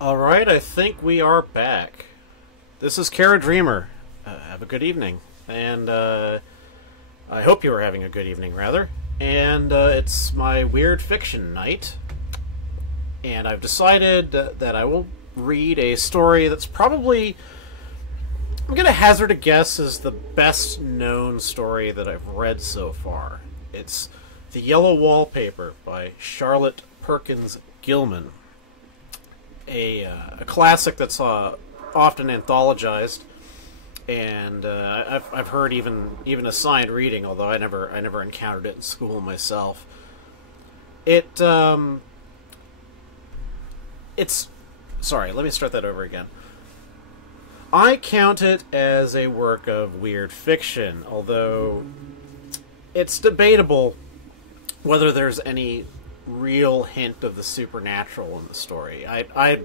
Alright, I think we are back. This is Kara Dreamer. Have a good evening. And I hope you are having a good evening, rather. And it's my weird fiction night. And I've decided that I will read a story that's probably, I'm going to hazard a guess, is the best known story that I've read so far. It's The Yellow Wallpaper by Charlotte Perkins Gilman. A classic that's often anthologized, and I've heard even assigned reading, although I never encountered it in school myself. It's sorry, let me start that over again. I count it as a work of weird fiction, although it's debatable whether there's any real hint of the supernatural in the story. I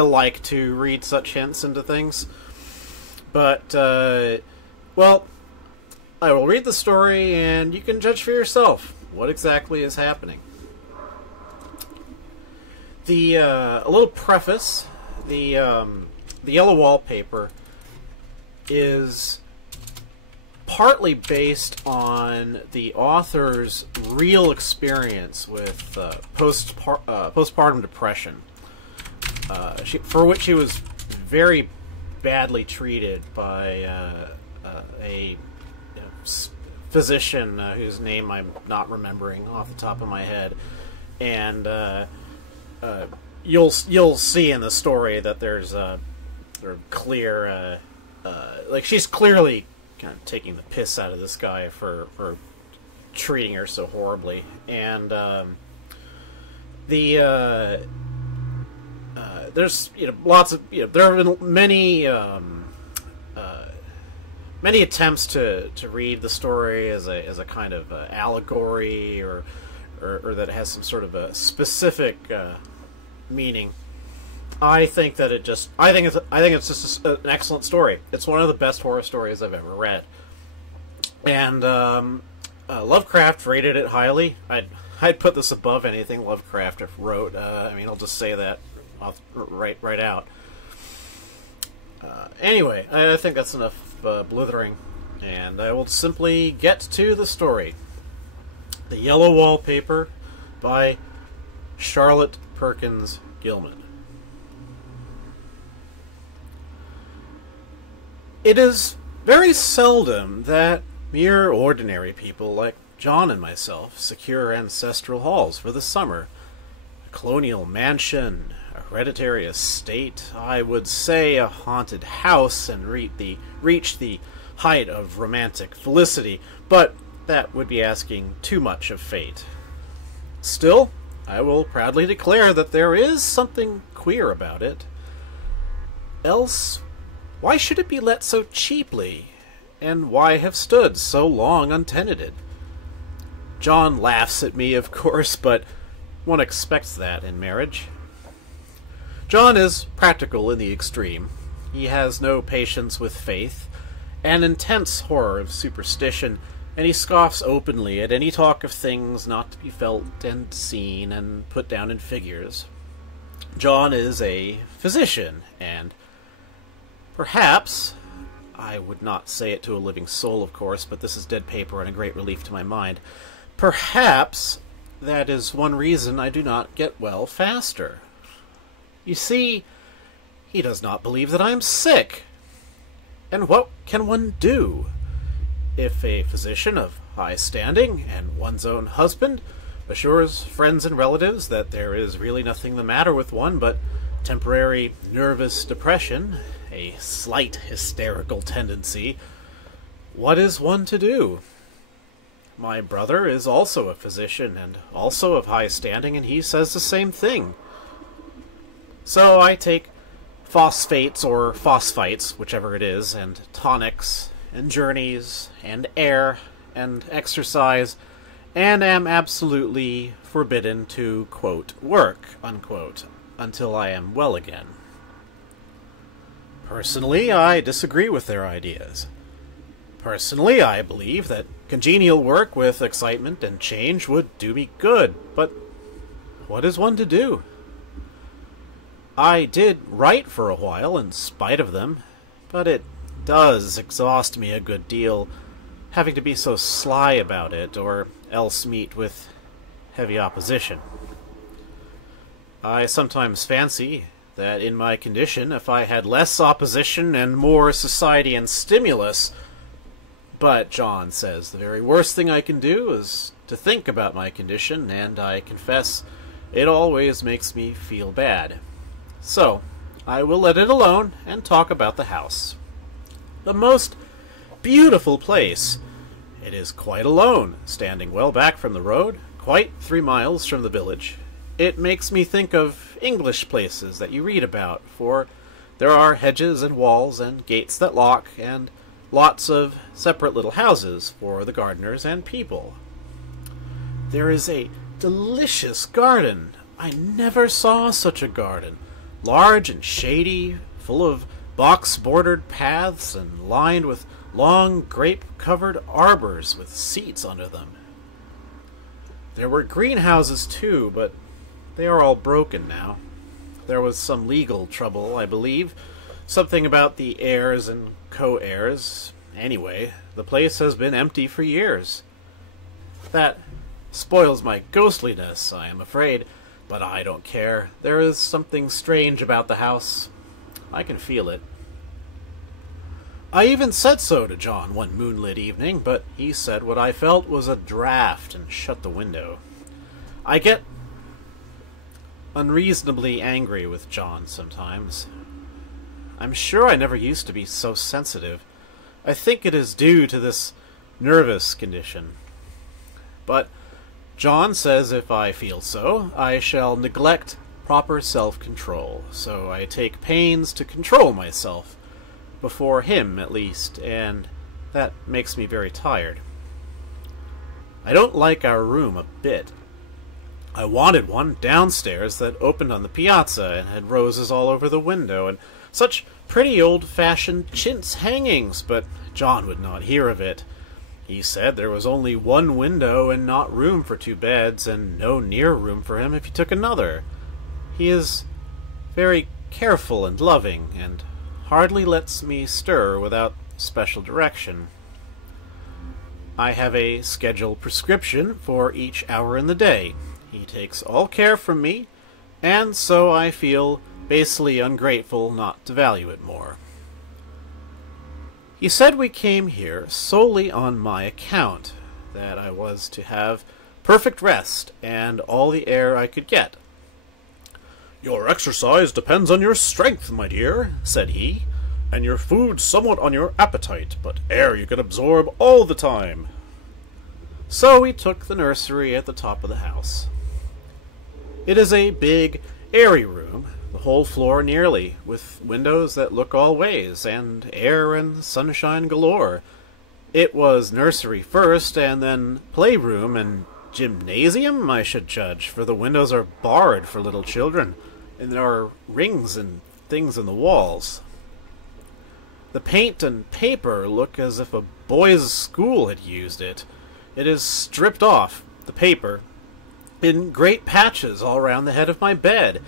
like to read such hints into things, but well, I will read the story and you can judge for yourself what exactly is happening. A little preface: the Yellow Wallpaper is partly based on the author's real experience with postpartum depression, for which she was very badly treated by a physician whose name I'm not remembering off the top of my head, and you'll see in the story that there's a sort of clear, like, she's clearly kind of taking the piss out of this guy for treating her so horribly, and there's lots of there have been many attempts to read the story as a kind of allegory or that has some sort of a specific meaning. I think it's just an excellent story. It's one of the best horror stories I've ever read, and Lovecraft rated it highly. I'd put this above anything Lovecraft wrote. I mean, I'll just say that right out. Anyway, I think that's enough blithering, and I will simply get to the story. The Yellow Wallpaper by Charlotte Perkins Gilman. It is very seldom that mere ordinary people like John and myself secure ancestral halls for the summer. A colonial mansion, a hereditary estate, I would say a haunted house, and reach the height of romantic felicity, but that would be asking too much of fate. Still, I will proudly declare that there is something queer about it. Else, why should it be let so cheaply, and why have stood so long untenanted? John laughs at me, of course, but one expects that in marriage. John is practical in the extreme. He has no patience with faith, an intense horror of superstition, and he scoffs openly at any talk of things not to be felt and seen and put down in figures. John is a physician, and perhaps, I would not say it to a living soul, of course, but this is dead paper and a great relief to my mind, perhaps that is one reason I do not get well faster. You see, he does not believe that I am sick. And what can one do? If a physician of high standing and one's own husband assures friends and relatives that there is really nothing the matter with one but temporary nervous depression, a slight hysterical tendency, what is one to do? My brother is also a physician and also of high standing, and he says the same thing. So I take phosphates or phosphites, whichever it is, and tonics, and journeys, and air, and exercise, and am absolutely forbidden to, quote, work, unquote, until I am well again. Personally, I disagree with their ideas. Personally, I believe that congenial work with excitement and change would do me good, but what is one to do? I did write for a while in spite of them, but it does exhaust me a good deal, having to be so sly about it, or else meet with heavy opposition. I sometimes fancy that in my condition, if I had less opposition and more society and stimulus, but John says the very worst thing I can do is to think about my condition, and I confess it always makes me feel bad. So, I will let it alone and talk about the house. The most beautiful place. It is quite alone, standing well back from the road, quite 3 miles from the village. It makes me think of English places that you read about, for there are hedges and walls and gates that lock, and lots of separate little houses for the gardeners and people. There is a delicious garden. I never saw such a garden. Large and shady, full of box-bordered paths and lined with long grape-covered arbors with seats under them. There were greenhouses too, but they are all broken now. There was some legal trouble, I believe. Something about the heirs and co-heirs. Anyway, the place has been empty for years. That spoils my ghostliness, I am afraid, but I don't care. There is something strange about the house. I can feel it. I even said so to John one moonlit evening, but he said what I felt was a draft and shut the window. I get unreasonably angry with John sometimes. I'm sure I never used to be so sensitive. I think it is due to this nervous condition. But John says if I feel so, I shall neglect proper self-control, so I take pains to control myself, before him at least, and that makes me very tired. I don't like our room a bit. I wanted one downstairs that opened on the piazza and had roses all over the window, and such pretty old-fashioned chintz hangings, but John would not hear of it. He said there was only one window and not room for 2 beds, and no near room for him if he took another. He is very careful and loving, and hardly lets me stir without special direction. I have a scheduled prescription for each hour in the day. He takes all care from me, and so I feel basely ungrateful not to value it more. He said we came here solely on my account, that I was to have perfect rest and all the air I could get. "Your exercise depends on your strength, my dear," said he, "and your food somewhat on your appetite, but air you can absorb all the time." So we took the nursery at the top of the house. It is a big, airy room, the whole floor nearly, with windows that look all ways, and air and sunshine galore. It was nursery first, and then playroom and gymnasium, I should judge, for the windows are barred for little children, and there are rings and things in the walls. The paint and paper look as if a boys' school had used it. It is stripped off, the paper, in great patches all round the head of my bed,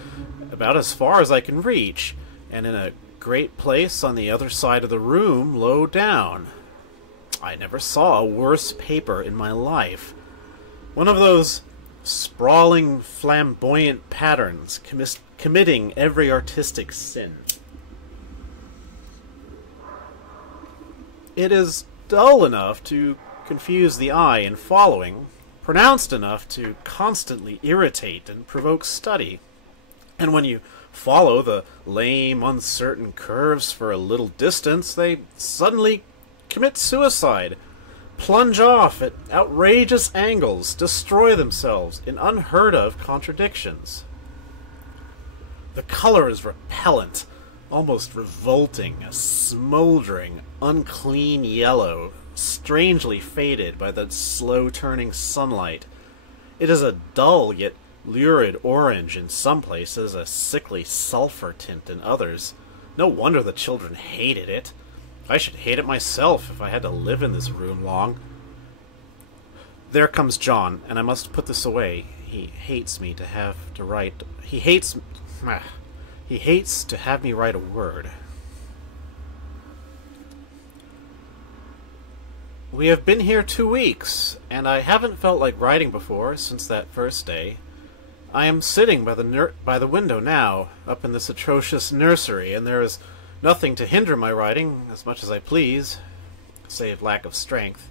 about as far as I can reach, and in a great place on the other side of the room, low down. I never saw a worse paper in my life. One of those sprawling, flamboyant patterns, committing every artistic sin. It is dull enough to confuse the eye in following, pronounced enough to constantly irritate and provoke study. And when you follow the lame, uncertain curves for a little distance, they suddenly commit suicide, plunge off at outrageous angles, destroy themselves in unheard-of contradictions. The color is repellent, almost revolting, a smoldering, unclean yellow, strangely faded by the slow-turning sunlight. It is a dull yet lurid orange in some places, a sickly sulphur tint in others. No wonder the children hated it. I should hate it myself if I had to live in this room long. There comes John, and I must put this away. He hates me to have to write. He hates He hates to have me write a word. We have been here 2 weeks, and I haven't felt like writing before since that first day. I am sitting by the window now, up in this atrocious nursery, and there is nothing to hinder my writing as much as I please, save lack of strength.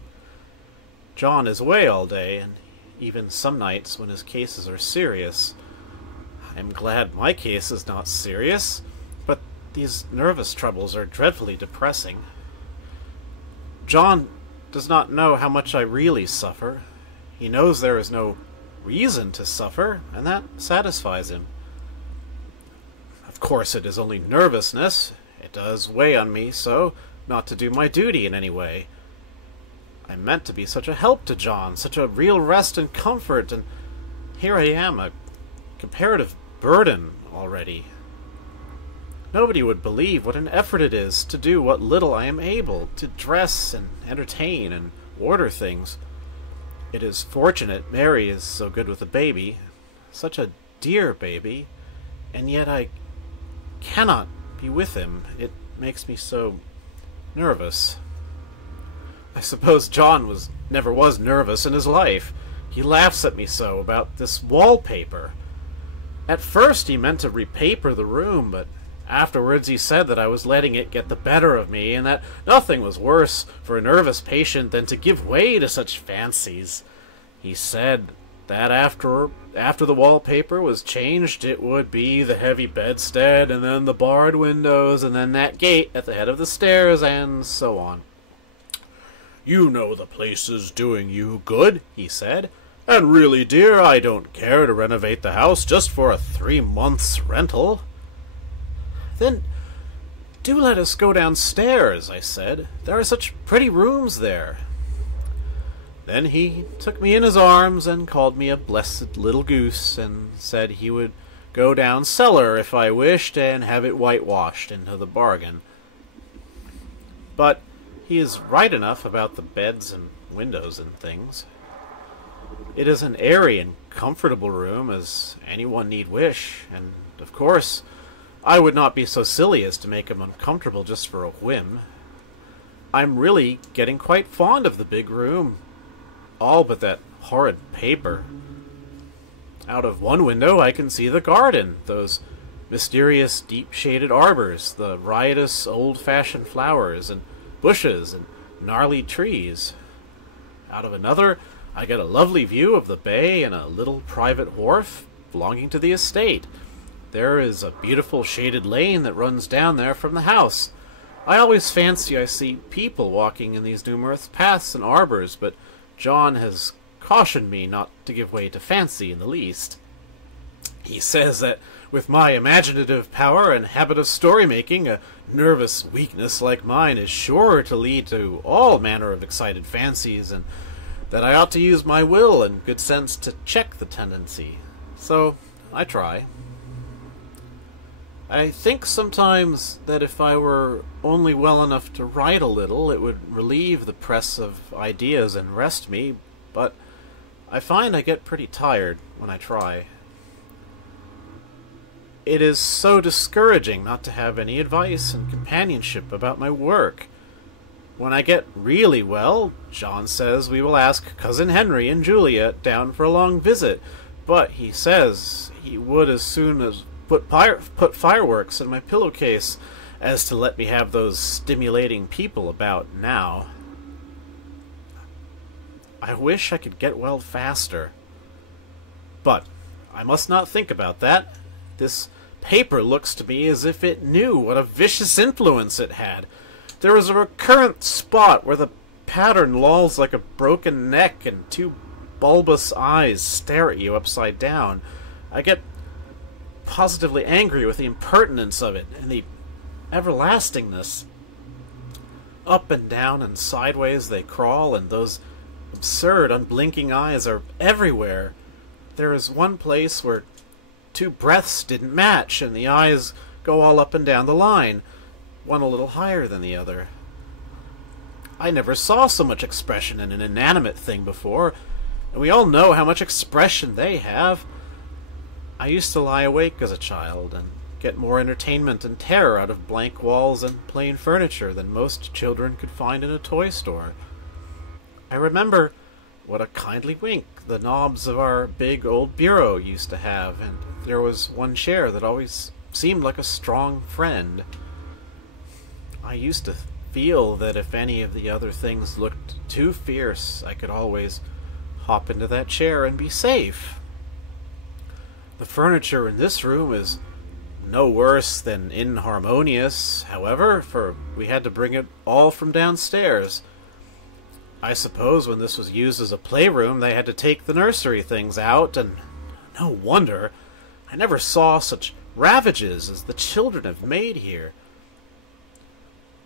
John is away all day, and even some nights when his cases are serious. I am glad my case is not serious, but these nervous troubles are dreadfully depressing. John does not know how much I really suffer. He knows there is no reason to suffer, and that satisfies him. Of course, it is only nervousness. It does weigh on me so, not to do my duty in any way. I meant to be such a help to John, such a real rest and comfort, and here I am, a comparative burden already. Nobody would believe what an effort it is to do what little I am able, to dress and entertain and order things. It is fortunate Mary is so good with the baby, such a dear baby, and yet I cannot be with him. It makes me so nervous. I suppose John never was nervous in his life. He laughs at me so about this wallpaper. At first he meant to repaper the room, but afterwards he said that I was letting it get the better of me, and that nothing was worse for a nervous patient than to give way to such fancies. He said that after the wallpaper was changed, it would be the heavy bedstead, and then the barred windows, and then that gate at the head of the stairs, and so on. "You know the place is doing you good," he said, "and really, dear, I don't care to renovate the house just for a 3 months' rental." "Then do let us go downstairs," I said. "There are such pretty rooms there." Then he took me in his arms and called me a blessed little goose, and said he would go down cellar if I wished, and have it whitewashed into the bargain. But he is right enough about the beds and windows and things. It is an airy and comfortable room, as anyone need wish, and, of course, I would not be so silly as to make him uncomfortable just for a whim. I'm really getting quite fond of the big room, all but that horrid paper. Out of one window I can see the garden, those mysterious deep-shaded arbors, the riotous old-fashioned flowers and bushes and gnarly trees. Out of another I get a lovely view of the bay and a little private wharf belonging to the estate. There is a beautiful shaded lane that runs down there from the house. I always fancy I see people walking in these numerous paths and arbors, but John has cautioned me not to give way to fancy in the least. He says that with my imaginative power and habit of story-making, a nervous weakness like mine is sure to lead to all manner of excited fancies, and that I ought to use my will and good sense to check the tendency. So I try. I think sometimes that if I were only well enough to write a little, it would relieve the press of ideas and rest me, but I find I get pretty tired when I try. It is so discouraging not to have any advice and companionship about my work. When I get really well, John says we will ask Cousin Henry and Juliet down for a long visit, but he says he would as soon as put fireworks in my pillowcase as to let me have those stimulating people about now. I wish I could get well faster. But I must not think about that. This paper looks to me as if it knew what a vicious influence it had. There is a recurrent spot where the pattern lolls like a broken neck and 2 bulbous eyes stare at you upside down. I get positively angry with the impertinence of it and the everlastingness. Up and down and sideways they crawl, and those absurd, unblinking eyes are everywhere. There is one place where 2 breaths didn't match, and the eyes go all up and down the line, one a little higher than the other. I never saw so much expression in an inanimate thing before, and we all know how much expression they have. I used to lie awake as a child, and get more entertainment and terror out of blank walls and plain furniture than most children could find in a toy store. I remember what a kindly wink the knobs of our big old bureau used to have, and there was one chair that always seemed like a strong friend. I used to feel that if any of the other things looked too fierce, I could always hop into that chair and be safe. The furniture in this room is no worse than inharmonious, however, for we had to bring it all from downstairs. I suppose when this was used as a playroom, they had to take the nursery things out, and no wonder. I never saw such ravages as the children have made here.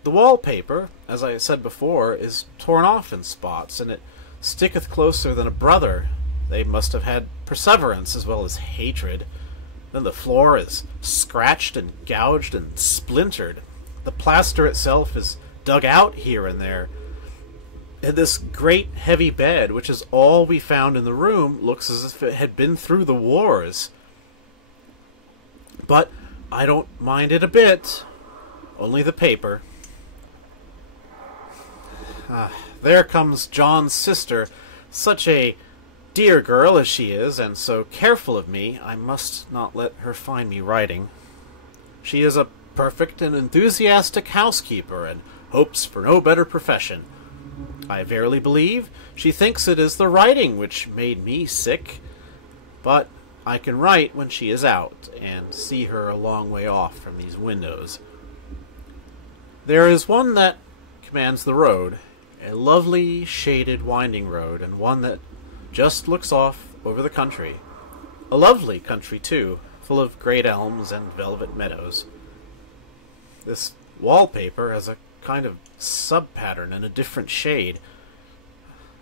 The wallpaper, as I said before, is torn off in spots, and it sticketh closer than a brother. They must have had perseverance as well as hatred. Then the floor is scratched and gouged and splintered. The plaster itself is dug out here and there. And this great heavy bed, which is all we found in the room, looks as if it had been through the wars. But I don't mind it a bit. Only the paper. There comes John's sister, such a dear girl as she is, and so careful of me, I must not let her find me writing. She is a perfect and enthusiastic housekeeper, and hopes for no better profession. I verily believe she thinks it is the writing which made me sick, but I can write when she is out, and see her a long way off from these windows. There is one that commands the road, a lovely shaded winding road, and one that just looks off over the country. A lovely country, too, full of great elms and velvet meadows. This wallpaper has a kind of sub-pattern in a different shade,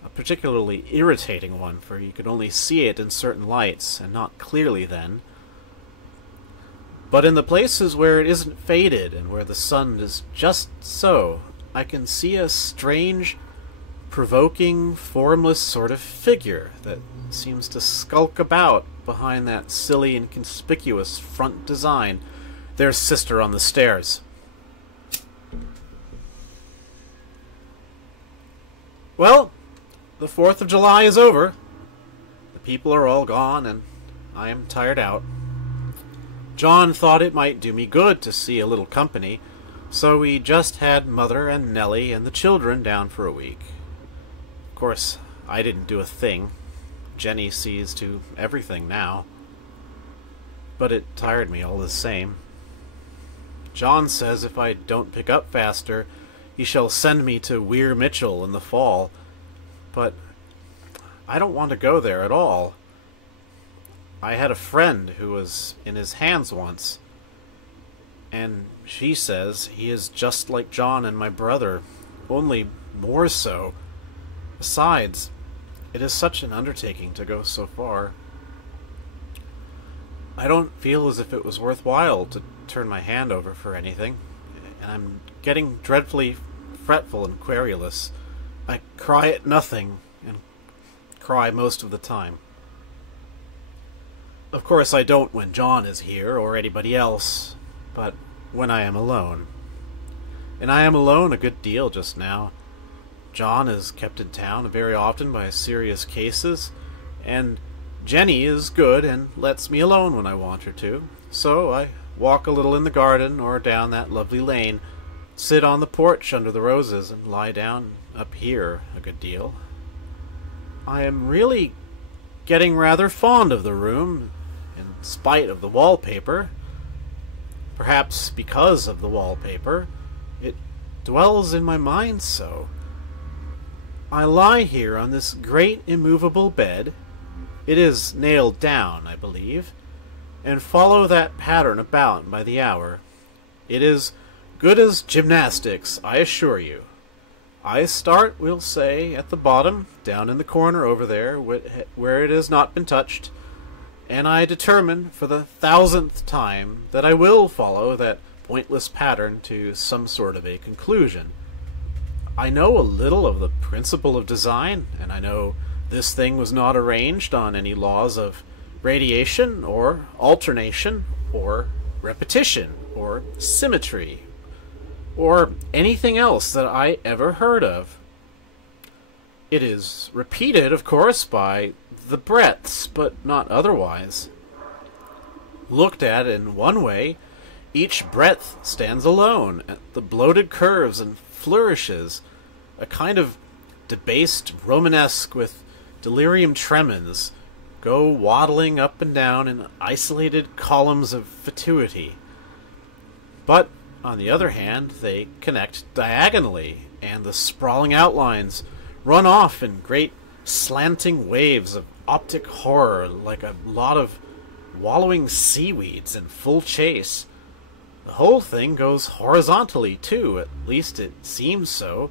a particularly irritating one, for you could only see it in certain lights, and not clearly then. But in the places where it isn't faded, and where the sun is just so, I can see a strange, provoking, formless sort of figure that seems to skulk about behind that silly and conspicuous front design. There's Sister on the stairs. Well, the 4th of July is over. The people are all gone, and I am tired out. John thought it might do me good to see a little company, so we just had Mother and Nellie and the children down for a week. Of course, I didn't do a thing. Jenny sees to everything now. But it tired me all the same. John says if I don't pick up faster, he shall send me to Weir Mitchell in the fall. But I don't want to go there at all. I had a friend who was in his hands once, and she says he is just like John and my brother, only more so. Besides, it is such an undertaking to go so far. I don't feel as if it was worthwhile to turn my hand over for anything, and I'm getting dreadfully fretful and querulous. I cry at nothing, and cry most of the time. Of course I don't when John is here, or anybody else, but when I am alone. And I am alone a good deal just now. John is kept in town very often by serious cases, and Jenny is good and lets me alone when I want her to, so I walk a little in the garden or down that lovely lane, sit on the porch under the roses, and lie down up here a good deal. I am really getting rather fond of the room, in spite of the wallpaper. Perhaps because of the wallpaper, it dwells in my mind so. I lie here on this great immovable bed, it is nailed down, I believe, and follow that pattern about by the hour. It is good as gymnastics, I assure you. I start, we'll say, at the bottom, down in the corner over there, where it has not been touched, and I determine for the 1000th time that I will follow that pointless pattern to some sort of a conclusion. I know a little of the principle of design, and I know this thing was not arranged on any laws of radiation or alternation or repetition, or symmetry, or anything else that I ever heard of. It is repeated, of course, by the breadths, but not otherwise. Looked at in one way, each breadth stands alone, at the bloated curves and flourishes, a kind of debased Romanesque with delirium tremens, go waddling up and down in isolated columns of fatuity. But, on the other hand, they connect diagonally, and the sprawling outlines run off in great slanting waves of optic horror like a lot of wallowing seaweeds in full chase. The whole thing goes horizontally, too, at least it seems so,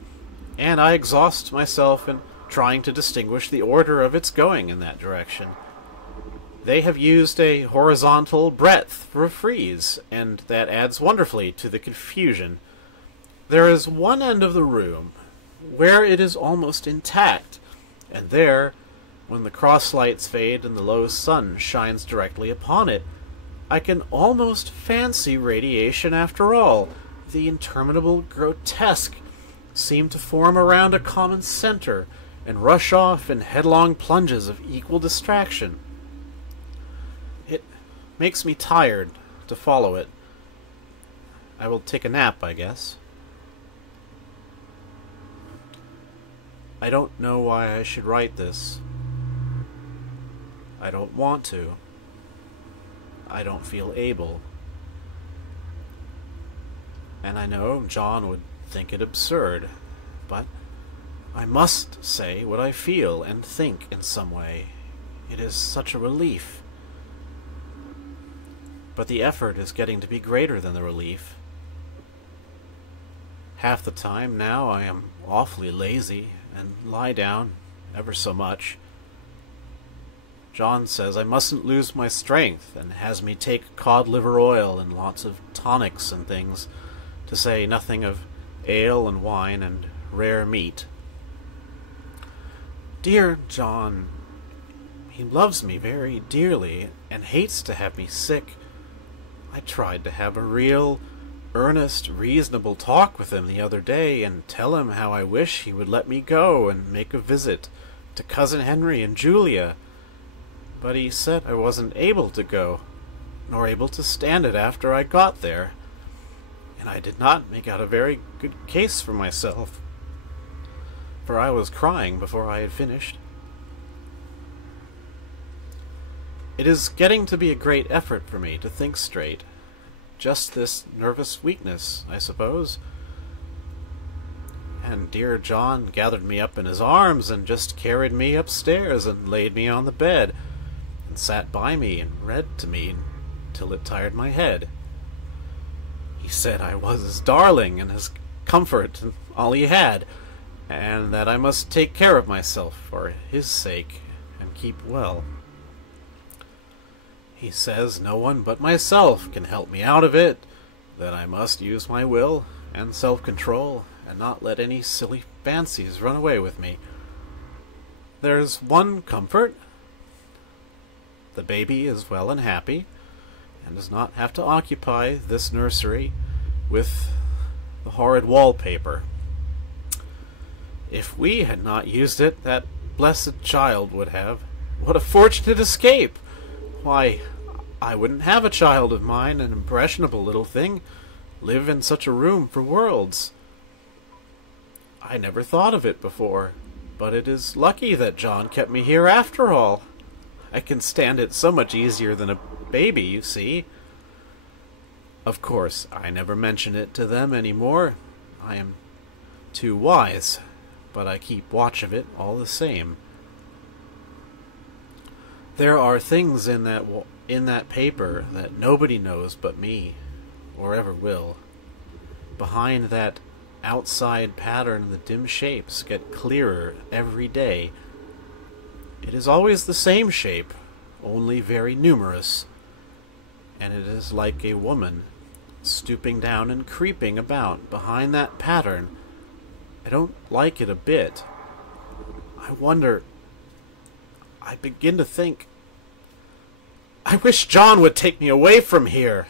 and I exhaust myself in trying to distinguish the order of its going in that direction. They have used a horizontal breadth for a frieze, and that adds wonderfully to the confusion. There is one end of the room where it is almost intact, and there, when the cross lights fade and the low sun shines directly upon it, I can almost fancy radiation after all. The interminable grotesque seem to form around a common center and rush off in headlong plunges of equal distraction. It makes me tired to follow it. I will take a nap, I guess. I don't know why I should write this. I don't want to. I don't feel able. And I know John would think it absurd, but I must say what I feel and think in some way. It is such a relief. But the effort is getting to be greater than the relief. Half the time now I am awfully lazy and lie down ever so much. John says I mustn't lose my strength and has me take cod liver oil and lots of tonics and things, to say nothing of ale and wine and rare meat. Dear John, he loves me very dearly and hates to have me sick. I tried to have a real, earnest, reasonable talk with him the other day and tell him how I wish he would let me go and make a visit to Cousin Henry and Julia, but he said I wasn't able to go, nor able to stand it after I got there, and I did not make out a very good case for myself, for I was crying before I had finished. It is getting to be a great effort for me to think straight. Just this nervous weakness, I suppose. And dear John gathered me up in his arms and just carried me upstairs and laid me on the bed, and sat by me and read to me till it tired my head. He said I was his darling and his comfort and all he had, and that I must take care of myself for his sake and keep well. He says no one but myself can help me out of it, that I must use my will and self-control and not let any silly fancies run away with me. There's one comfort. The baby is well and happy, and does not have to occupy this nursery with the horrid wallpaper. If we had not used it, that blessed child would have. What a fortunate escape! Why, I wouldn't have a child of mine, an impressionable little thing, live in such a room for worlds. I never thought of it before, but it is lucky that John kept me here after all. I can stand it so much easier than a baby, you see. Of course, I never mention it to them any more. I am too wise, but I keep watch of it all the same. There are things in that paper that nobody knows but me, or ever will. Behind that outside pattern, the dim shapes get clearer every day. It is always the same shape, only very numerous, and it is like a woman stooping down and creeping about behind that pattern. I don't like it a bit. I wonder... I begin to think, I wish John would take me away from here.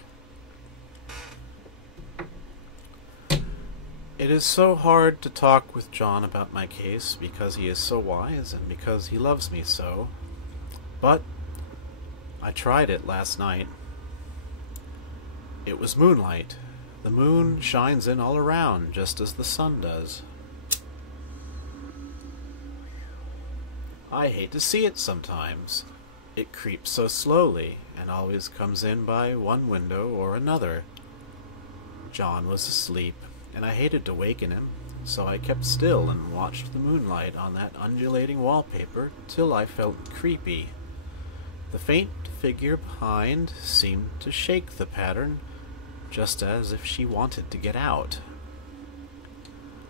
It is so hard to talk with John about my case because he is so wise and because he loves me so. But I tried it last night. It was moonlight. The moon shines in all around, just as the sun does. I hate to see it sometimes. It creeps so slowly, and always comes in by one window or another. John was asleep, and I hated to waken him, so I kept still and watched the moonlight on that undulating wallpaper till I felt creepy. The faint figure behind seemed to shake the pattern, just as if she wanted to get out.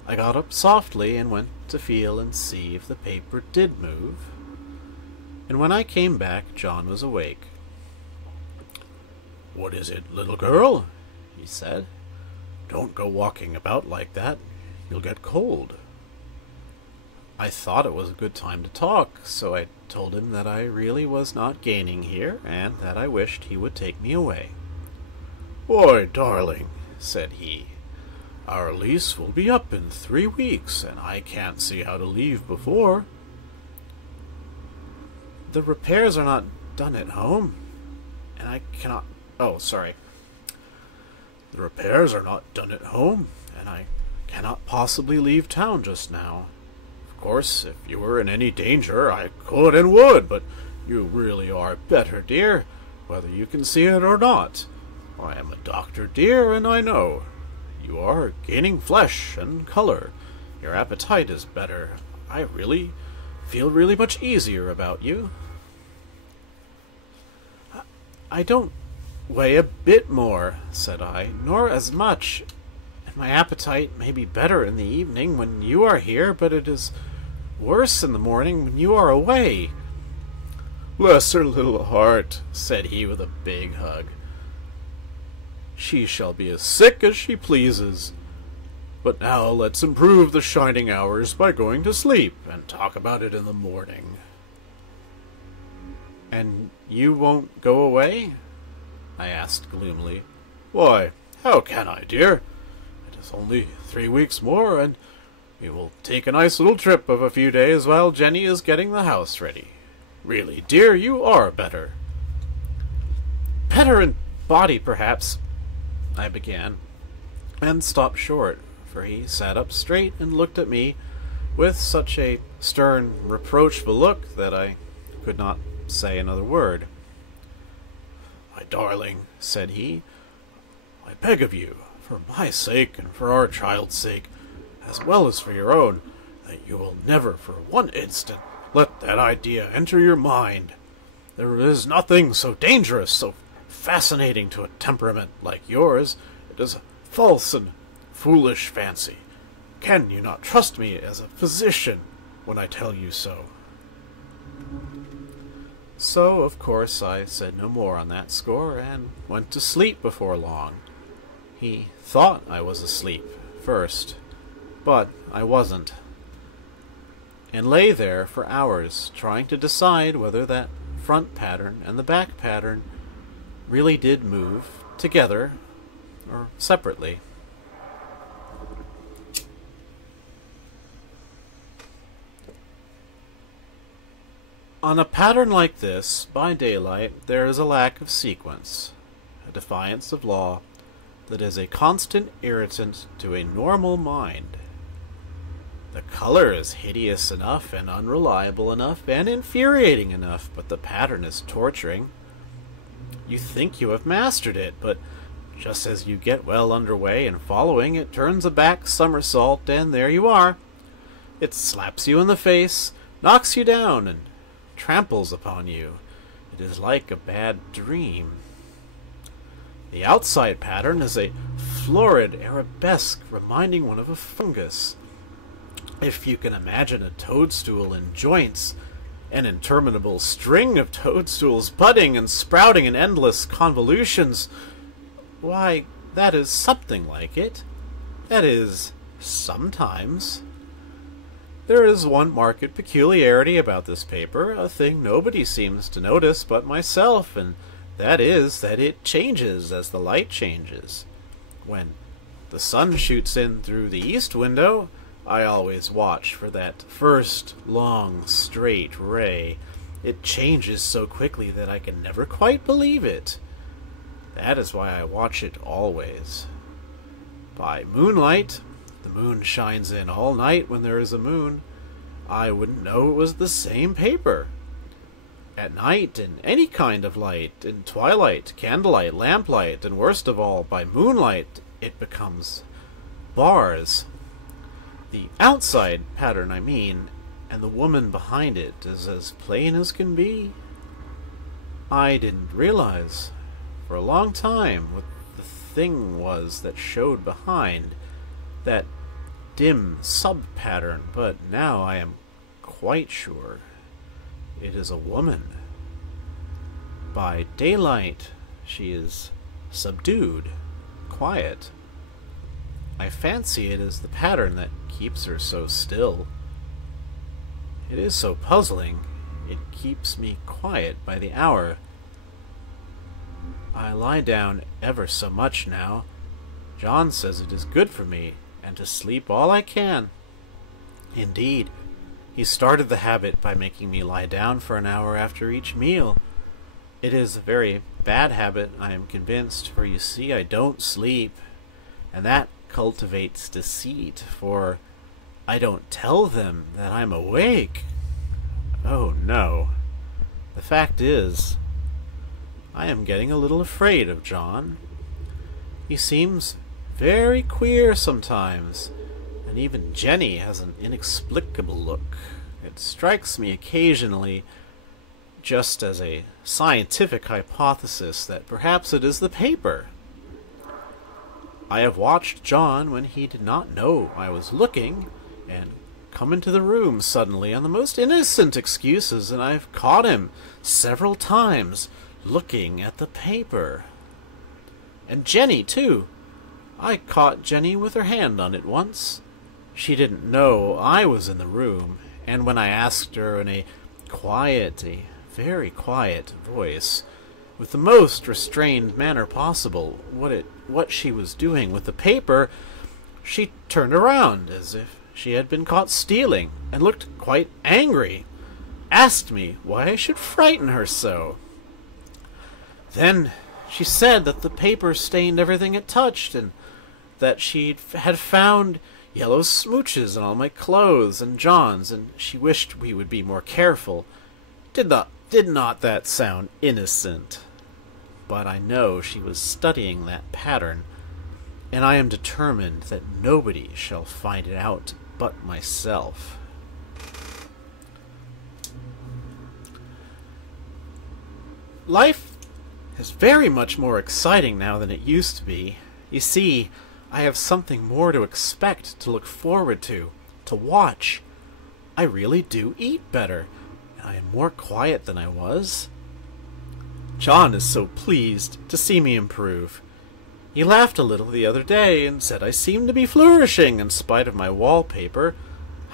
I got up softly and went to feel and see if the paper did move, and when I came back, John was awake. "What is it, little girl?" he said. "Don't go walking about like that. You'll get cold." I thought it was a good time to talk, so I told him that I really was not gaining here, and that I wished he would take me away. "Why, darling," said he, "our lease will be up in 3 weeks, and I can't see how to leave before." "The repairs are not done at home, and I cannot... Oh, sorry. The repairs are not done at home, and I cannot possibly leave town just now. Of course, if you were in any danger, I could and would, but you really are better, dear, whether you can see it or not. I am a doctor, dear, and I know. You are gaining flesh and color. Your appetite is better. I really feel really much easier about you." I don't weigh a bit more," said I, "nor as much, and my appetite may be better in the evening when you are here, but it is worse in the morning when you are away." "Bless her little heart," said he with a big hug. "She shall be as sick as she pleases. But now let's improve the shining hours by going to sleep, and talk about it in the morning." "And you won't go away?" I asked gloomily. "Why, how can I, dear? It is only 3 weeks more, and we will take a nice little trip of a few days while Jenny is getting the house ready. Really, dear, you are better." "Better in body, perhaps," I began, and stopped short, for he sat up straight and looked at me with such a stern, reproachful look that I could not say another word. "My darling," said he, "I beg of you, for my sake and for our child's sake, as well as for your own, that you will never for one instant let that idea enter your mind. There is nothing so dangerous, so fascinating to a temperament like yours. It is a false and foolish fancy. Can you not trust me as a physician when I tell you so?" So, of course, I said no more on that score, and went to sleep before long. He thought I was asleep first, but I wasn't, and lay there for hours trying to decide whether that front pattern and the back pattern really did move together or separately. On a pattern like this, by daylight, there is a lack of sequence, a defiance of law that is a constant irritant to a normal mind. The color is hideous enough and unreliable enough and infuriating enough, but the pattern is torturing. You think you have mastered it, but just as you get well underway and following, it turns a back somersault, and there you are. It slaps you in the face, knocks you down, and tramples upon you. It is like a bad dream. The outside pattern is a florid arabesque reminding one of a fungus. If you can imagine a toadstool in joints, an interminable string of toadstools budding and sprouting in endless convolutions, why, that is something like it. That is, sometimes. There is one marked peculiarity about this paper, a thing nobody seems to notice but myself, and that is that it changes as the light changes. When the sun shoots in through the east window, I always watch for that first long, straight ray. It changes so quickly that I can never quite believe it. That is why I watch it always. By moonlight, the moon shines in all night when there is a moon, I wouldn't know it was the same paper. At night, in any kind of light, in twilight, candlelight, lamplight, and worst of all, by moonlight, it becomes bars. The outside pattern, I mean, and the woman behind it is as plain as can be. I didn't realize for a long time what the thing was that showed behind that dim sub-pattern, but now I am quite sure it is a woman. By daylight, she is subdued, quiet. I fancy it is the pattern that keeps her so still. It is so puzzling. It keeps me quiet by the hour. I lie down ever so much now. John says it is good for me, and to sleep all I can. Indeed, he started the habit by making me lie down for an hour after each meal. It is a very bad habit, I am convinced, for you see I don't sleep, and that cultivates deceit, for I don't tell them that I'm awake. Oh no. The fact is, I am getting a little afraid of John. He seems very queer sometimes, and even Jenny has an inexplicable look. It strikes me occasionally, just as a scientific hypothesis, that perhaps it is the paper. I have watched John when he did not know I was looking, and come into the room suddenly on the most innocent excuses, and I've caught him several times looking at the paper. And Jenny, too. I caught Jenny with her hand on it once. She didn't know I was in the room, and when I asked her in a very quiet voice, with the most restrained manner possible, what she was doing with the paper, she turned around as if she had been caught stealing, and looked quite angry, asked me why I should frighten her so. Then she said that the paper stained everything it touched, and that she had found yellow smooches on all my clothes and John's, and she wished we would be more careful. Did not that sound innocent? But I know she was studying that pattern, and I am determined that nobody shall find it out but myself. Life is very much more exciting now than it used to be. You see, I have something more to expect, to look forward to watch. I really do eat better. I am more quiet than I was. John is so pleased to see me improve. He laughed a little the other day and said I seemed to be flourishing in spite of my wallpaper.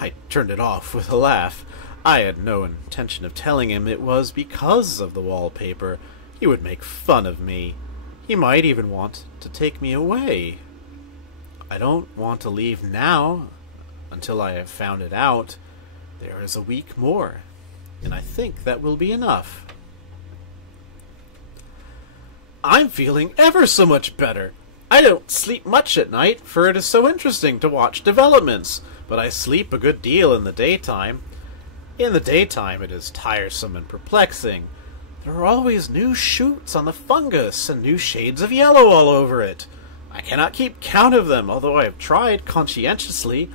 I turned it off with a laugh. I had no intention of telling him it was because of the wallpaper. He would make fun of me. He might even want to take me away. I don't want to leave now until I have found it out. There is a week more, and I think that will be enough. I'm feeling ever so much better. I don't sleep much at night, for it is so interesting to watch developments, but I sleep a good deal in the daytime. In the daytime it is tiresome and perplexing. There are always new shoots on the fungus and new shades of yellow all over it. I cannot keep count of them, although I have tried conscientiously.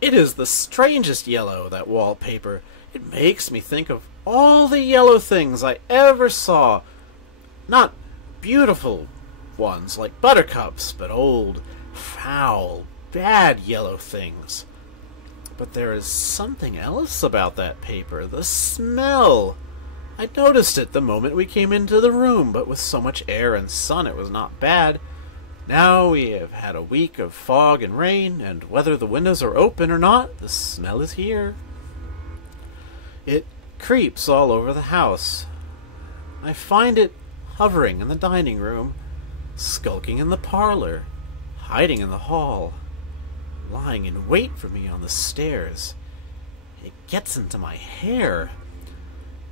It is the strangest yellow, that wallpaper. It makes me think of all the yellow things I ever saw. Not beautiful ones like buttercups, but old, foul, bad yellow things. But there is something else about that paper, the smell. I noticed it the moment we came into the room, but with so much air and sun it was not bad. Now we have had a week of fog and rain, and whether the windows are open or not, the smell is here. It creeps all over the house. I find it hovering in the dining room, skulking in the parlor, hiding in the hall, lying in wait for me on the stairs. It gets into my hair.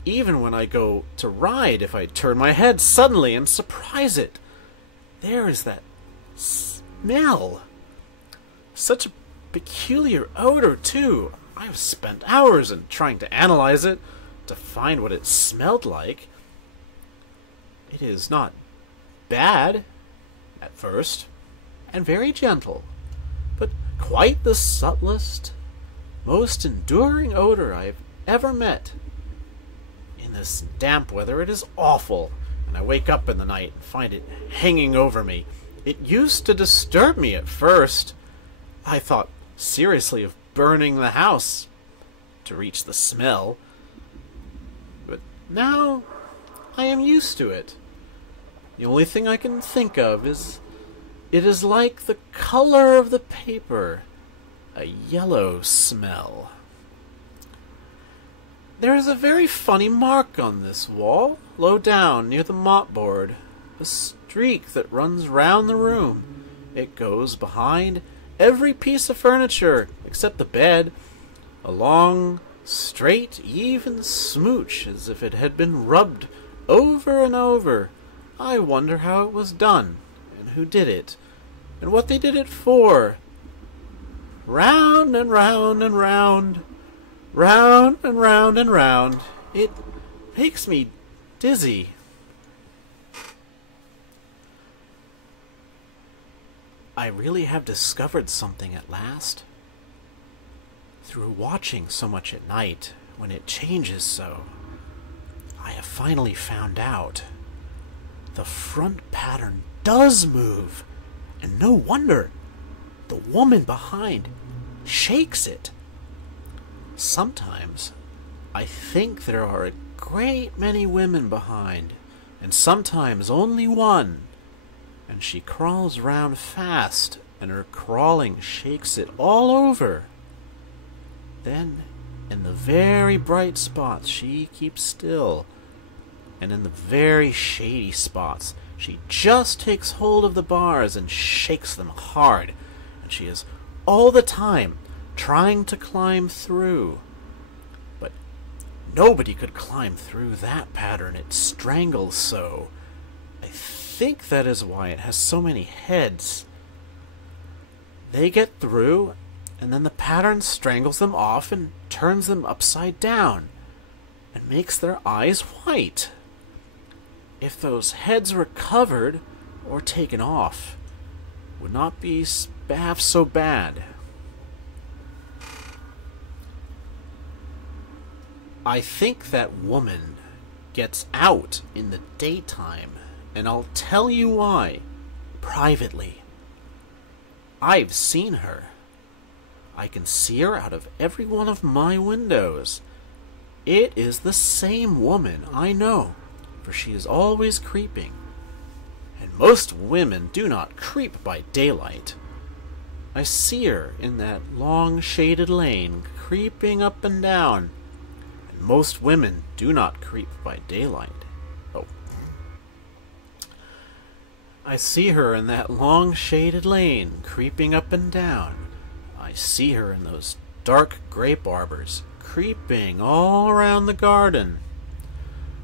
Even when I go to ride, if I turn my head suddenly and surprise it, there is that smell. Such a peculiar odor, too. I've spent hours in trying to analyze it, to find what it smelled like. It is not bad, at first, and very gentle, but quite the subtlest, most enduring odor I've ever met. In this damp weather it is awful, and I wake up in the night and find it hanging over me. It used to disturb me at first. I thought seriously of burning the house to reach the smell, but now I am used to it. The only thing I can think of is it is like the color of the paper, a yellow smell. There is a very funny mark on this wall, low down near the mopboard, a streak that runs round the room. It goes behind every piece of furniture except the bed, a long, straight, even smooch as if it had been rubbed over and over. I wonder how it was done, and who did it, and what they did it for. Round and round and round, round and round and round. It makes me dizzy. I really have discovered something at last. Through watching so much at night, when it changes so, I have finally found out. The front pattern does move, and no wonder. The woman behind shakes it. Sometimes I think there are a great many women behind, and sometimes only one, and she crawls round fast, and her crawling shakes it all over. Then, in the very bright spots, she keeps still, and in the very shady spots, she just takes hold of the bars and shakes them hard, and she is all the time trying to climb through. But nobody could climb through that pattern, it strangles so. I think that is why it has so many heads. They get through, and then the pattern strangles them off and turns them upside down, and makes their eyes white. If those heads were covered or taken off, it would not be half so bad. I think that woman gets out in the daytime, and I'll tell you why, privately. I've seen her. I can see her out of every one of my windows. It is the same woman, I know, for she is always creeping. And most women do not creep by daylight. I see her in that long shaded lane, creeping up and down. And most women do not creep by daylight. Oh. I see her in that long shaded lane, creeping up and down. I see her in those dark grape arbors, creeping all around the garden.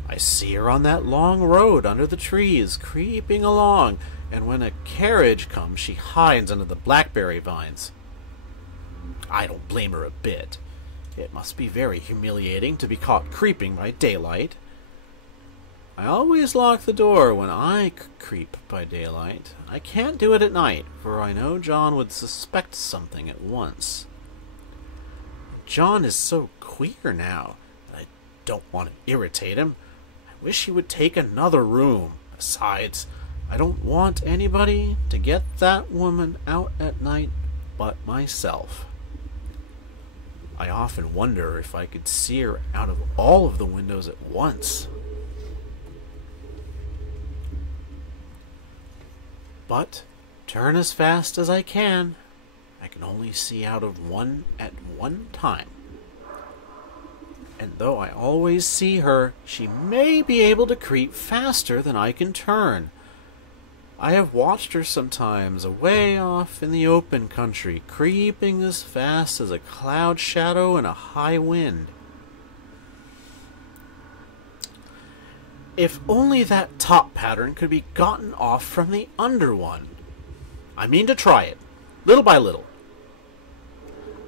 I see her on that long road under the trees, creeping along, and when a carriage comes, she hides under the blackberry vines. I don't blame her a bit. It must be very humiliating to be caught creeping by daylight. I always lock the door when I creep by daylight. I can't do it at night, for I know John would suspect something at once. John is so queer now that I don't want to irritate him. I wish he would take another room. Besides, I don't want anybody to get that woman out at night but myself. I often wonder if I could see her out of all of the windows at once. But, turn as fast as I can only see out of one at one time. And though I always see her, she may be able to creep faster than I can turn. I have watched her sometimes away off in the open country, creeping as fast as a cloud shadow in a high wind. If only that top pattern could be gotten off from the under one. I mean to try it, little by little.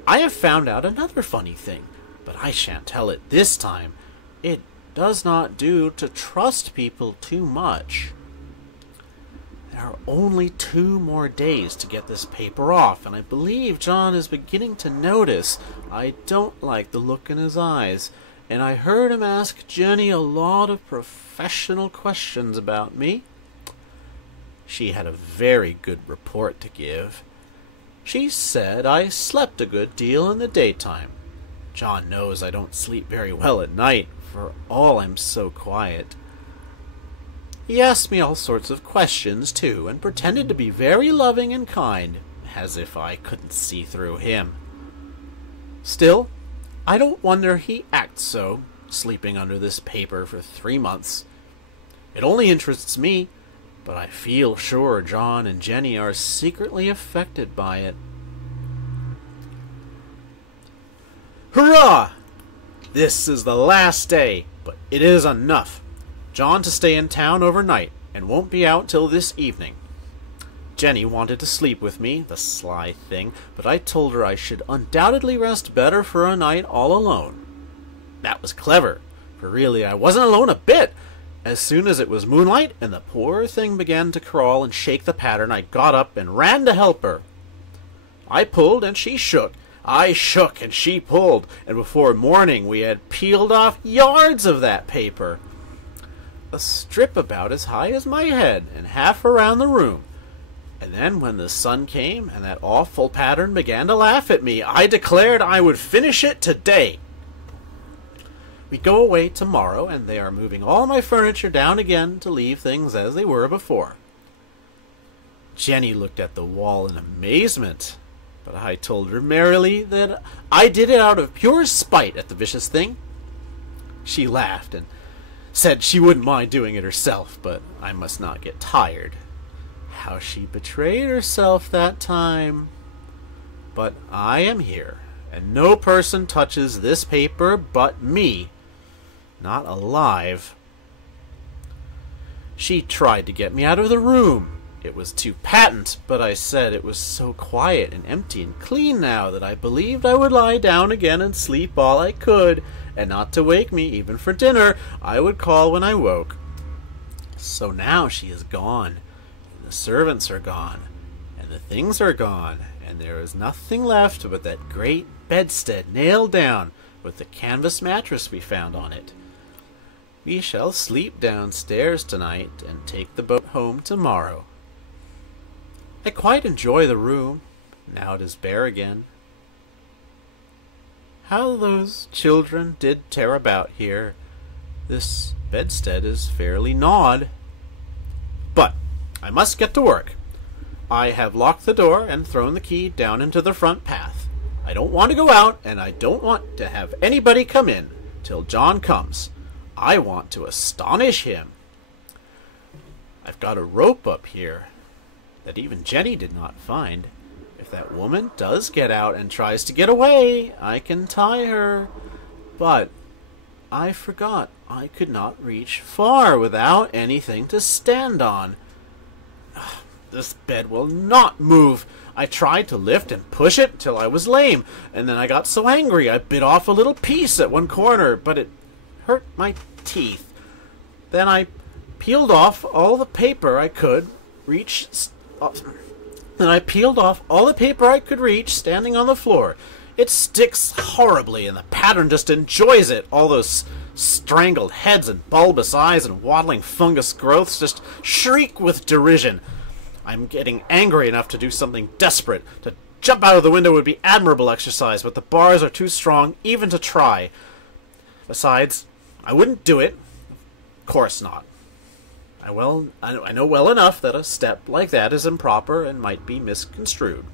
I have found out another funny thing, but I shan't tell it this time. It does not do to trust people too much. There are only 2 more days to get this paper off, and I believe John is beginning to notice I don't like the look in his eyes, and I heard him ask Jenny a lot of professional questions about me. She had a very good report to give. She said I slept a good deal in the daytime. John knows I don't sleep very well at night, for all I'm so quiet. He asked me all sorts of questions, too, and pretended to be very loving and kind, as if I couldn't see through him. Still, I don't wonder he acts so, sleeping under this paper for 3 months. It only interests me, but I feel sure John and Jenny are secretly affected by it. Hurrah! This is the last day, but it is enough. John to stay in town overnight, and won't be out till this evening. Jenny wanted to sleep with me, the sly thing, but I told her I should undoubtedly rest better for a night all alone. That was clever, for really I wasn't alone a bit. As soon as it was moonlight and the poor thing began to crawl and shake the pattern, I got up and ran to help her. I pulled and she shook. I shook and she pulled, and before morning we had peeled off yards of that paper. A strip about as high as my head and half around the room. And then when the sun came and that awful pattern began to laugh at me, I declared I would finish it today. We go away tomorrow, and they are moving all my furniture down again to leave things as they were before. Jenny looked at the wall in amazement, but I told her merrily that I did it out of pure spite at the vicious thing. She laughed and said she wouldn't mind doing it herself, but I must not get tired. How she betrayed herself that time. But I am here, and no person touches this paper but me. Not alive. She tried to get me out of the room. It was too patent, but I said it was so quiet and empty and clean now that I believed I would lie down again and sleep all I could, and not to wake me even for dinner. I would call when I woke. So now she is gone, and the servants are gone, and the things are gone, and there is nothing left but that great bedstead nailed down with the canvas mattress we found on it. We shall sleep downstairs tonight and take the boat home tomorrow. I quite enjoy the room, now it is bare again. How those children did tear about here. This bedstead is fairly gnawed. But I must get to work. I have locked the door and thrown the key down into the front path. I don't want to go out, and I don't want to have anybody come in till John comes. I want to astonish him. I've got a rope up here that even Jenny did not find. If that woman does get out and tries to get away, I can tie her. But I forgot I could not reach far without anything to stand on. This bed will not move. I tried to lift and push it till I was lame, and then I got so angry I bit off a little piece at one corner, but it hurt my teeth. Then I peeled off all the paper I could reach. Standing on the floor. It sticks horribly, and the pattern just enjoys it. All those strangled heads and bulbous eyes and waddling fungus growths just shriek with derision. I'm getting angry enough to do something desperate. To jump out of the window would be admirable exercise, but the bars are too strong even to try. Besides, I wouldn't do it. Of course not. I know well enough that a step like that is improper and might be misconstrued.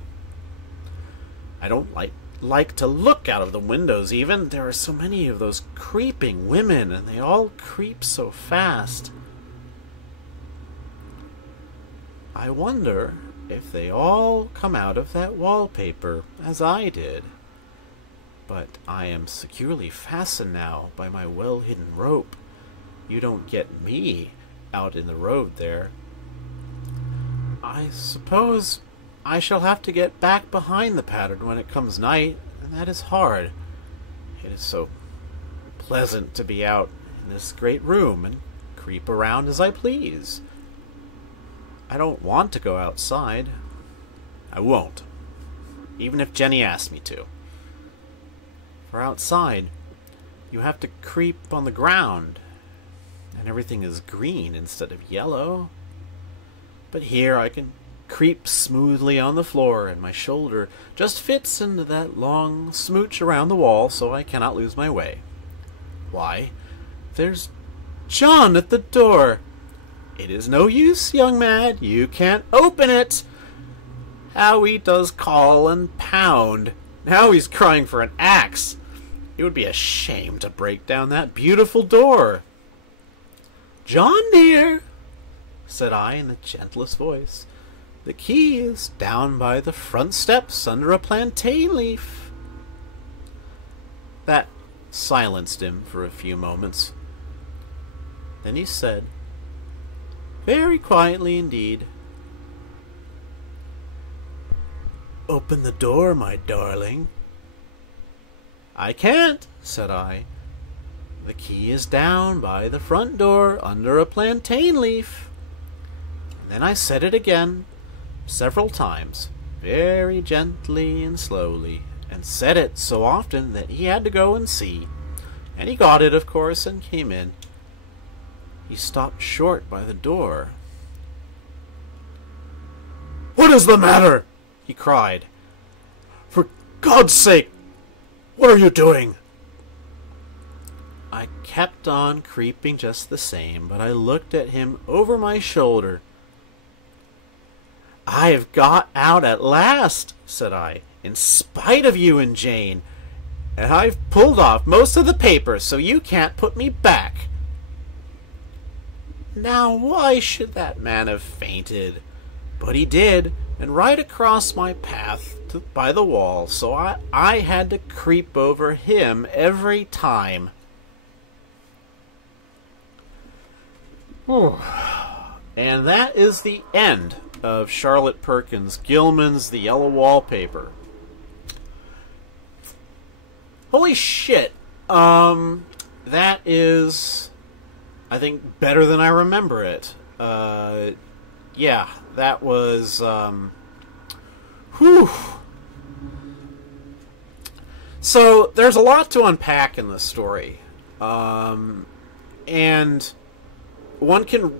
I don't like to look out of the windows even. There are so many of those creeping women, and they all creep so fast. I wonder if they all come out of that wallpaper, as I did. But I am securely fastened now by my well-hidden rope. You don't get me out in the road there. I suppose I shall have to get back behind the pattern when it comes night, and that is hard. It is so pleasant to be out in this great room and creep around as I please. I don't want to go outside. I won't, even if Jenny asks me to. For outside, you have to creep on the ground, and everything is green instead of yellow. But here I can creep smoothly on the floor, and my shoulder just fits into that long smooch around the wall, so I cannot lose my way. Why, there's John at the door. It is no use, young man, you can't open it. How he does call and pound. Now he's crying for an axe. It would be a shame to break down that beautiful door. John, dear, said I in the gentlest voice, the key is down by the front steps under a plantain leaf. That silenced him for a few moments. Then he said, very quietly indeed, open the door, my darling. I can't, said I. The key is down by the front door under a plantain leaf. And then I said it again, several times, very gently and slowly, and said it so often that he had to go and see. And he got it, of course, and came in. He stopped short by the door. What is the matter? He cried. For God's sake, what are you doing? I kept on creeping just the same, but I looked at him over my shoulder. I've got out at last, said I, in spite of you and Jane, and I've pulled off most of the paper, so you can't put me back. Now why should that man have fainted? But he did, and right across my path by the wall, so I had to creep over him every time. And that is the end of Charlotte Perkins Gilman's The Yellow Wallpaper. Holy shit. That is, I think, better than I remember it. Yeah, that was, whew. So, there's a lot to unpack in this story. And one can,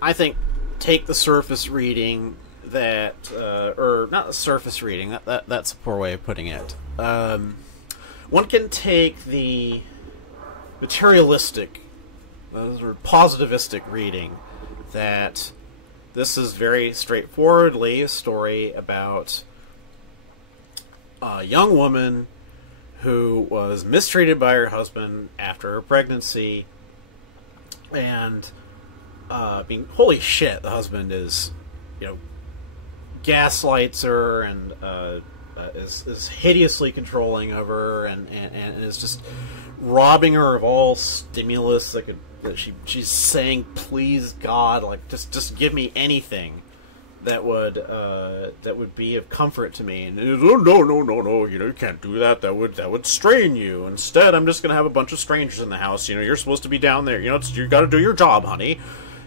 I think, take the surface reading that, or not the surface reading, that's a poor way of putting it. One can take the materialistic, or positivistic reading that this is very straightforwardly a story about a young woman who was mistreated by her husband after her pregnancy, and being, holy shit, the husband is, you know, gaslights her and is hideously controlling of her and is just robbing her of all stimulus that she's saying, please God, like just give me anything that would be of comfort to me. And oh, no, you know, you can't do that. That would strain you. Instead, I'm just gonna have a bunch of strangers in the house. You know, you're supposed to be down there. You know, you got to do your job, honey.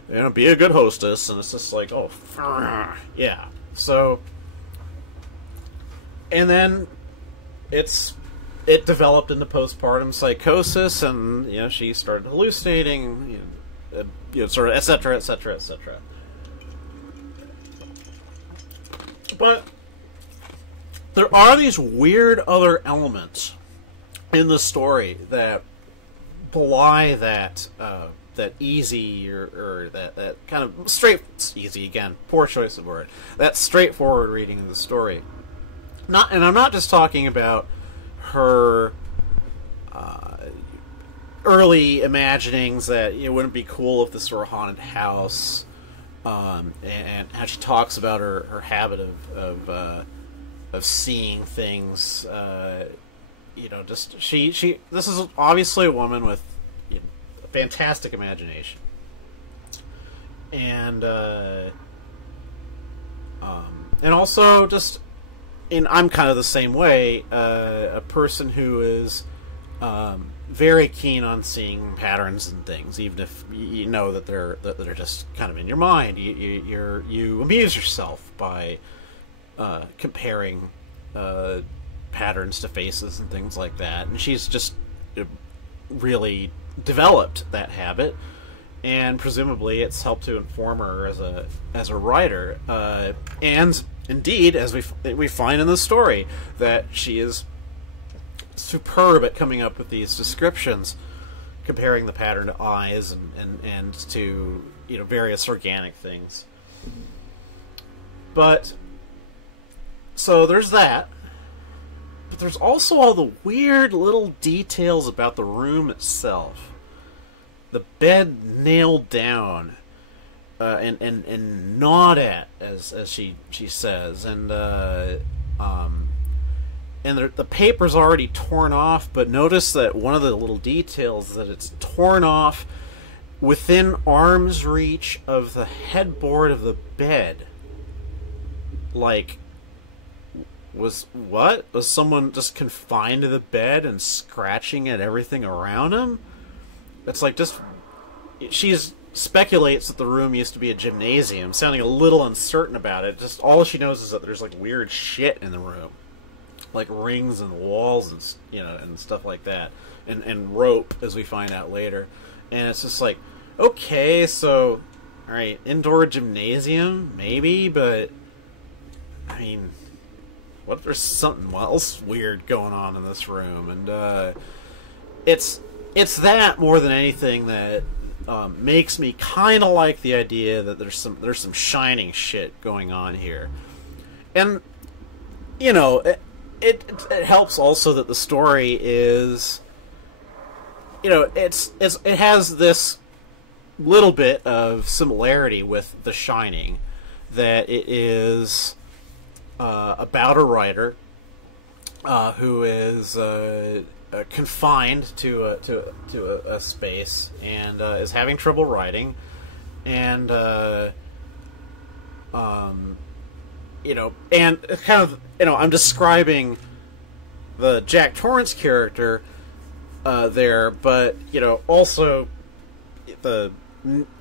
You know, be a good hostess. And it's just like, oh, yeah. So, and then it developed into postpartum psychosis, and you know, she started hallucinating. You know, sort of, etc., etc., etc. But there are these weird other elements in the story that belie that that easy or that kind of easy again, poor choice of word, that straightforward reading of the story. And I'm not just talking about her early imaginings that it wouldn't be cool if this were a haunted house, and how she talks about her habit of seeing things. Just she. This is obviously a woman with a fantastic imagination, and also just. I'm kind of the same way. A person who is very keen on seeing patterns and things, even if you know that they're just kind of in your mind. You amuse yourself by comparing patterns to faces and things like that. And she's just really developed that habit, and presumably it's helped to inform her as a writer. And indeed, as we find in the story, that she is superb at coming up with these descriptions, comparing the pattern to eyes and to various organic things. But so there's that. But there's also all the weird little details about the room itself. The bed nailed down. And gnawed at, as she says, and the paper's already torn off. But notice that one of the little details is that it's torn off within arm's reach of the headboard of the bed. Like, was someone just confined to the bed and scratching at everything around him? It's like she's speculates that the room used to be a gymnasium, sounding a little uncertain about it. Just all she knows is that there's like weird shit in the room, like rings and walls and and stuff like that, and rope, as we find out later. And it's just like, okay, so all right, indoor gymnasium maybe, but I mean, what if there's something else weird going on in this room? And it's that more than anything that makes me kind of like the idea that there's some shining shit going on here. And it helps also that the story is it has this little bit of similarity with The Shining, that it is about a writer who is confined to a space and is having trouble writing, and and kind of I'm describing the Jack Torrance character there, but also the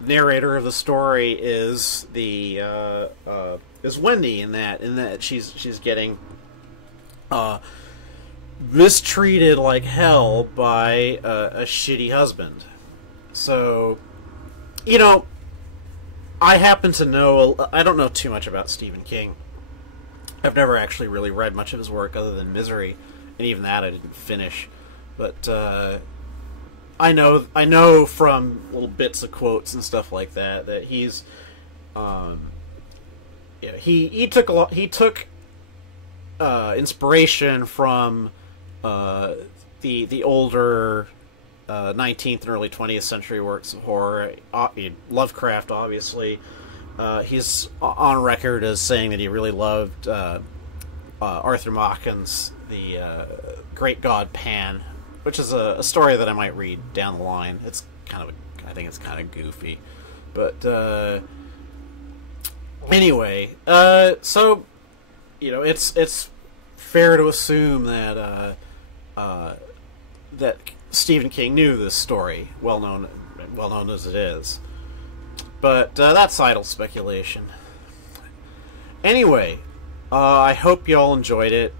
narrator of the story is is Wendy in that she's getting mistreated like hell by a shitty husband. So, I happen to know, I don't know too much about Stephen King. I've never actually really read much of his work other than Misery, and even that I didn't finish. But I know from little bits of quotes and stuff like that he's he took inspiration from the older 19th and early 20th century works of horror. Lovecraft, obviously. He's on record as saying that he really loved Arthur Machen's The Great God Pan, which is a story that I might read down the line. I think it's kind of goofy, but anyway, so it's fair to assume that that Stephen King knew this story, well known as it is. But that's idle speculation. Anyway, I hope y'all enjoyed it,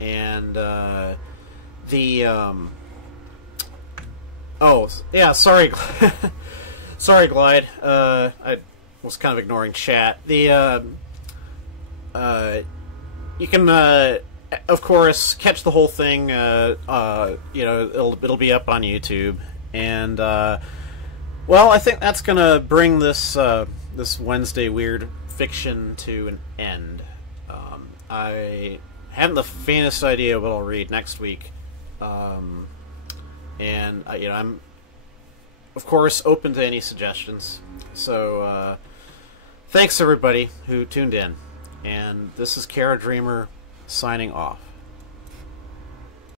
and oh yeah, sorry, sorry, Glide. I was kind of ignoring chat. You can, of course, catch the whole thing. It'll be up on YouTube, and well, I think that's gonna bring this this Wednesday Weird Fiction to an end. I haven't the faintest idea what I'll read next week, and I'm of course open to any suggestions. So Thanks everybody who tuned in, and this is Kara Dreamer signing off.